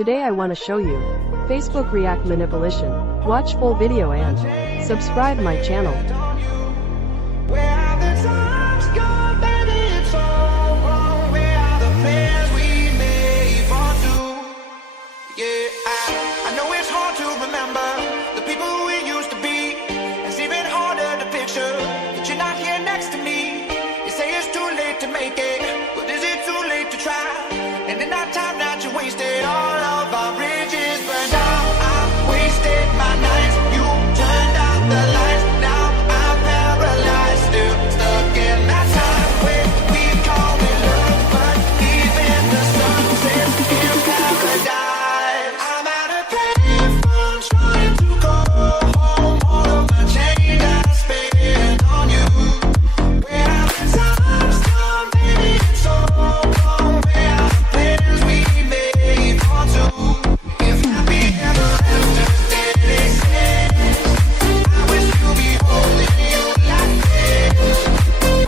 Today I want to show you Facebook React manipulation. Watch full video and subscribe my channel. I know it's hard to remember the people we used to be. It's even harder to picture that you're not here next to me. You say it's too late to make it, but is it too late to try? And in that time that you wasted, all of our bridges burned out. I wasted my nights, you turned out the lights. Now I'm paralyzed, still stuck in that time where we called it love, but even the sun sets in paradise. I'm out of payphone trying to go home. All of my change I spent on you. Where have the times gone, baby? It's so long. Where are the plans we made for two? If happy ever after didn't exist, I wish you'd be holding you like this.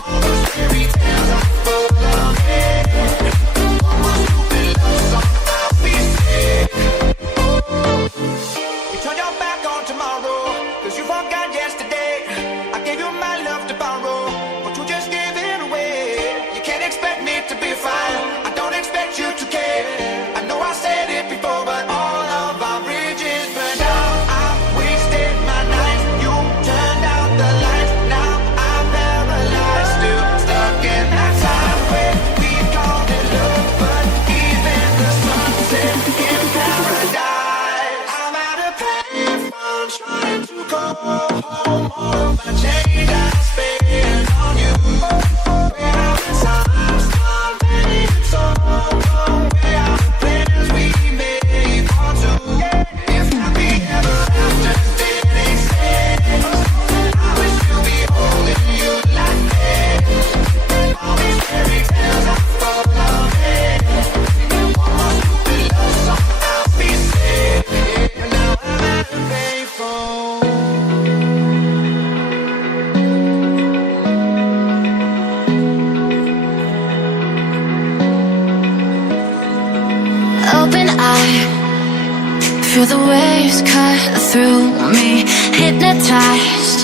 All those fairy tales are full of it. One more stupid love song, I'll be sick. You turn your back on tomorrow, cause you forgot yesterday. I gave you my love to borrow, but you just gave it away. You can't expect me to be fine, I don't expect you to care. I know I said it before, but all of our bridges burned out. I wasted my nights, you turned out the lights. Now I'm paralyzed, still stuck in that time where we called it love, but even the sun sets in paradise. I'm out of payphones trying to go home. All of my change I spent on you. Where are the times gone, baby? It's so long. Where are the plans we made for two? If happy ever after didn't exist, I wish you'd be holding you like this. All these fairy tales are full of it. One more stupid love song, I'll be sick. Now I'm at a payphone. Open eye, feel the waves cut through me. Hypnotized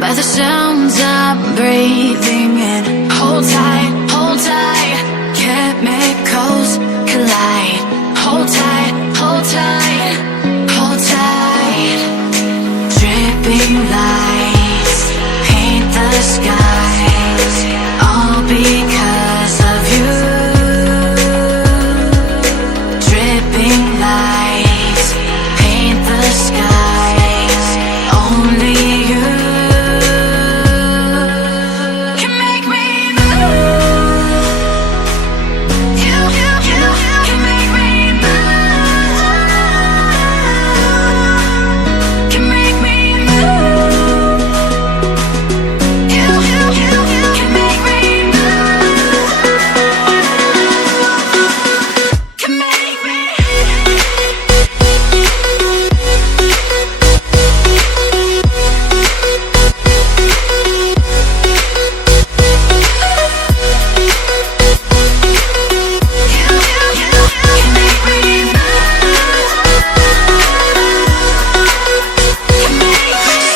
by the sounds I'm breathing in. Hold tight, chemicals collide. Hold tight, hold tight, hold tight. Dripping lights paint the skies, all because of you. Dripping lights paint the skies, only you can make me move. You can make me move. Can make me move. You can make me move. Can make me.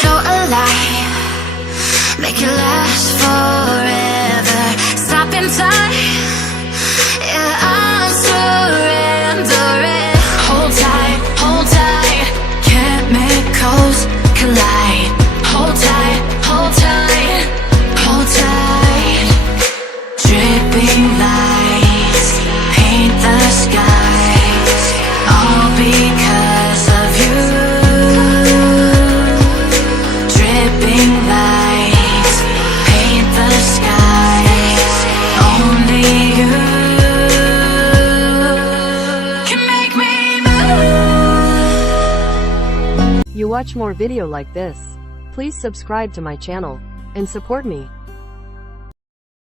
So alive, make it last forever. Stop in time, yeah, I'm surrendering. Hold tight, chemicals collide. Hold tight, hold tight, hold tight. Dripping lights paint the skies, all because of you. Dripping lights paint the skies, only you can make me move. You watch more video like this. Please subscribe to my channel and support me.